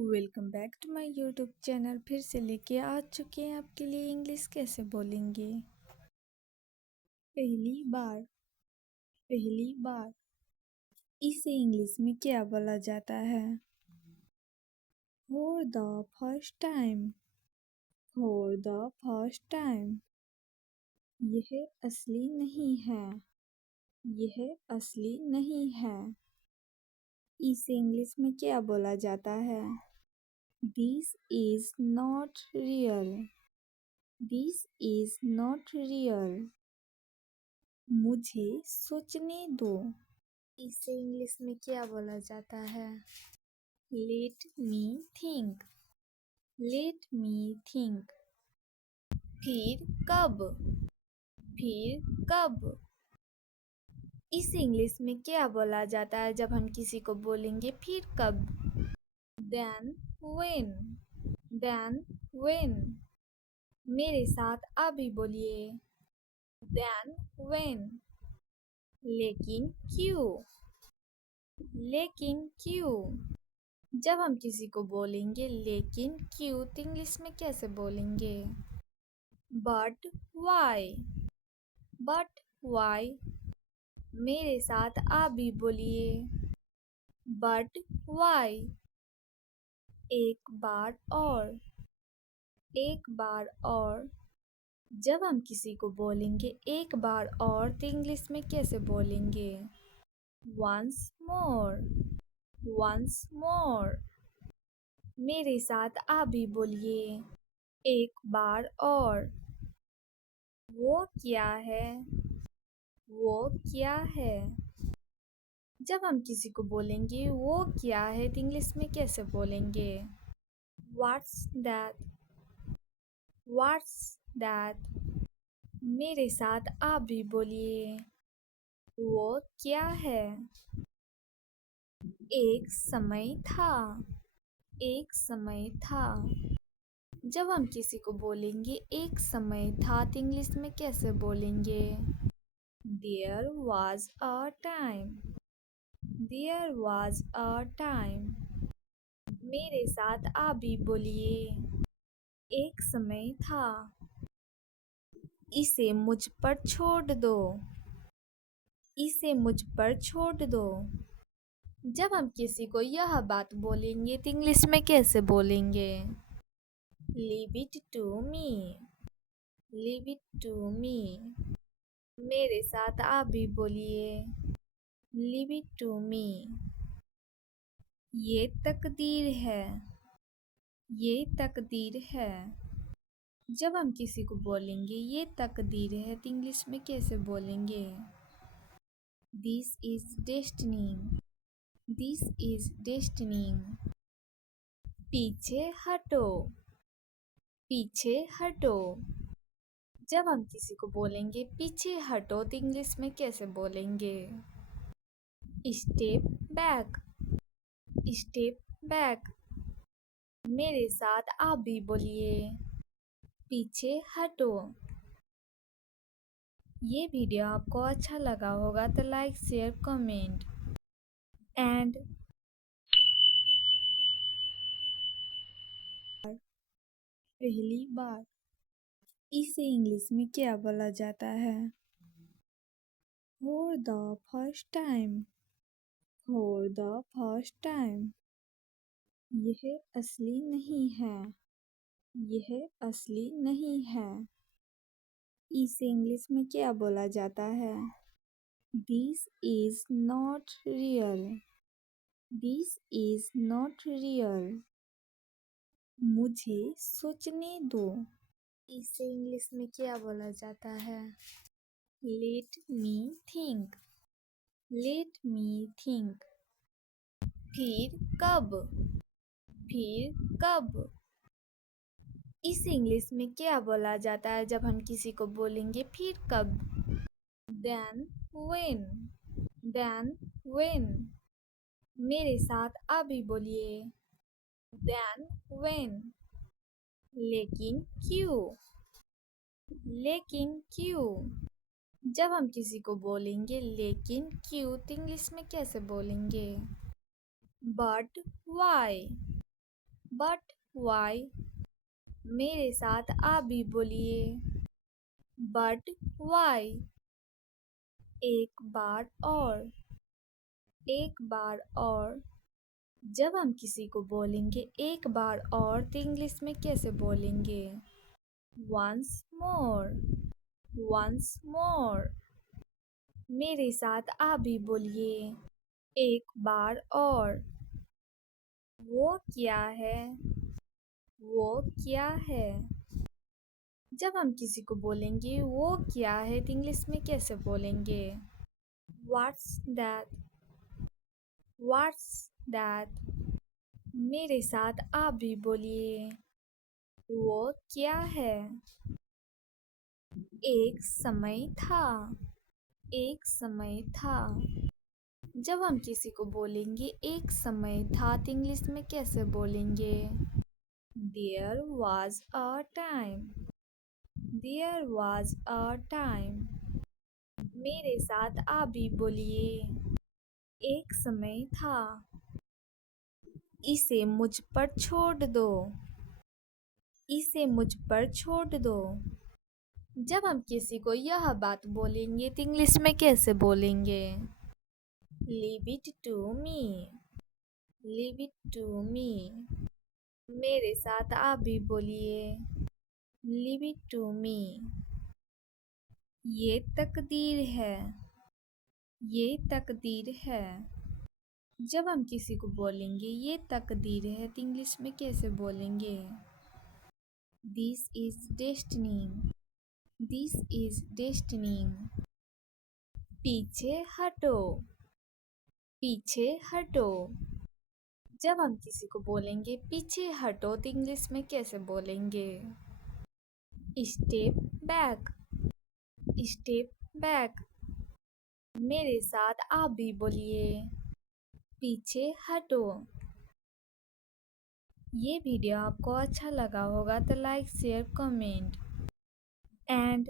Welcome back to my YouTube channel. फिर से लेके आ चुके हैं आपके लिए इंग्लिश कैसे बोलेंगे। पहली बार। पहली बार इसे इंग्लिश में क्या बोला जाता है? For the first time. For the first time. यह असली नहीं है। यह असली नहीं है। इसे इंग्लिश में क्या बोला जाता है? This is not real. This is not real. मुझे सोचने दो। इसे इंग्लिश में क्या बोला जाता है? Let me think. Let me think. फिर कब। फिर कब। इसे इंग्लिश में क्या बोला जाता है जब हम किसी को बोलेंगे फिर कब? Then when. Then when. मेरे साथ अभी बोलिए। Then when. लेकिन क्यों। लेकिन क्यों। जब हम किसी को बोलेंगे लेकिन क्यों तो इंग्लिश में कैसे बोलेंगे? But why. But why. मेरे साथ आप भी बोलिए। But why. एक बार और। एक बार और। जब हम किसी को बोलेंगे एक बार और तो इंग्लिश में कैसे बोलेंगे? Once more. Once more. मेरे साथ आप भी बोलिए। एक बार और। वो क्या है? वो क्या है? जब हम किसी को बोलेंगे वो क्या है तो इंग्लिश में कैसे बोलेंगे? What's that. What's that. मेरे साथ आप भी बोलिए। वो क्या है? एक समय था। एक समय था। जब हम किसी को बोलेंगे एक समय था तो इंग्लिश में कैसे बोलेंगे? There was a time. There was a time. मेरे साथ आप भी बोलिए। एक समय था। इसे मुझ पर छोड़ दो। इसे मुझ पर छोड़ दो। जब हम किसी को यह बात बोलेंगे तो इंग्लिश में कैसे बोलेंगे? Leave it to me. Leave it to me. मेरे साथ आप भी बोलिए। Leave it to me. ये तकदीर है। ये तकदीर है। जब हम किसी को बोलेंगे ये तकदीर है तो इंग्लिश में कैसे बोलेंगे? This is destiny. This is destiny. पीछे हटो। पीछे हटो। जब हम किसी को बोलेंगे पीछे हटो तो इंग्लिश में कैसे बोलेंगे? Step back. Step back. मेरे साथ आप भी बोलिए। पीछे हटो। ये वीडियो आपको अच्छा लगा होगा तो लाइक शेयर कमेंट एंड पहली बार इसे इंग्लिश में क्या बोला जाता है? For the first time. For the first time. यह असली नहीं है। यह असली नहीं है। इसे इंग्लिश में क्या बोला जाता है? This is not real. This is not real. मुझे सोचने दो। इसे इंग्लिश में क्या बोला जाता है? Let me think. Let me think. फिर कब। फिर कब। इसे इंग्लिश में क्या बोला जाता है जब हम किसी को बोलेंगे फिर कब? Then when. Then when. मेरे साथ अभी बोलिए। Then when. लेकिन क्यों। लेकिन क्यों। जब हम किसी को बोलेंगे लेकिन क्यों तो इंग्लिश में कैसे बोलेंगे? But why. बट वाई, मेरे साथ आप भी बोलिए। बट वाई, एक बार और, एक बार और। जब हम किसी को बोलेंगे एक बार और तो इंग्लिश में कैसे बोलेंगे? Once more, once more. मेरे साथ आप भी बोलिए, एक बार और। वो क्या है? वो क्या है? जब हम किसी को बोलेंगे वो क्या है तो इंग्लिश में कैसे बोलेंगे? What's that, what's that. मेरे साथ आप भी बोलिए, वो क्या है? एक समय था, एक समय था। जब हम किसी को बोलेंगे एक समय था तो इंग्लिश में कैसे बोलेंगे? There was a time, there was a time। मेरे साथ आप भी बोलिए, एक समय था। इसे मुझ पर छोड़ दो, इसे मुझ पर छोड़ दो। जब हम किसी को यह बात बोलेंगे तो इंग्लिश में कैसे बोलेंगे? Leave it to me, leave it to me। मेरे साथ आप भी बोलिए, Leave it to me। ये तकदीर है, ये तकदीर है। जब हम किसी को बोलेंगे ये तकदीर है तो इंग्लिश में कैसे बोलेंगे? This is destiny, this is destiny. पीछे हटो, पीछे हटो। जब हम किसी को बोलेंगे पीछे हटो तो इंग्लिश में कैसे बोलेंगे? Step back, step back. मेरे साथ आप भी बोलिए, पीछे हटो। ये वीडियो आपको अच्छा लगा होगा तो लाइक शेयर कमेंट एंड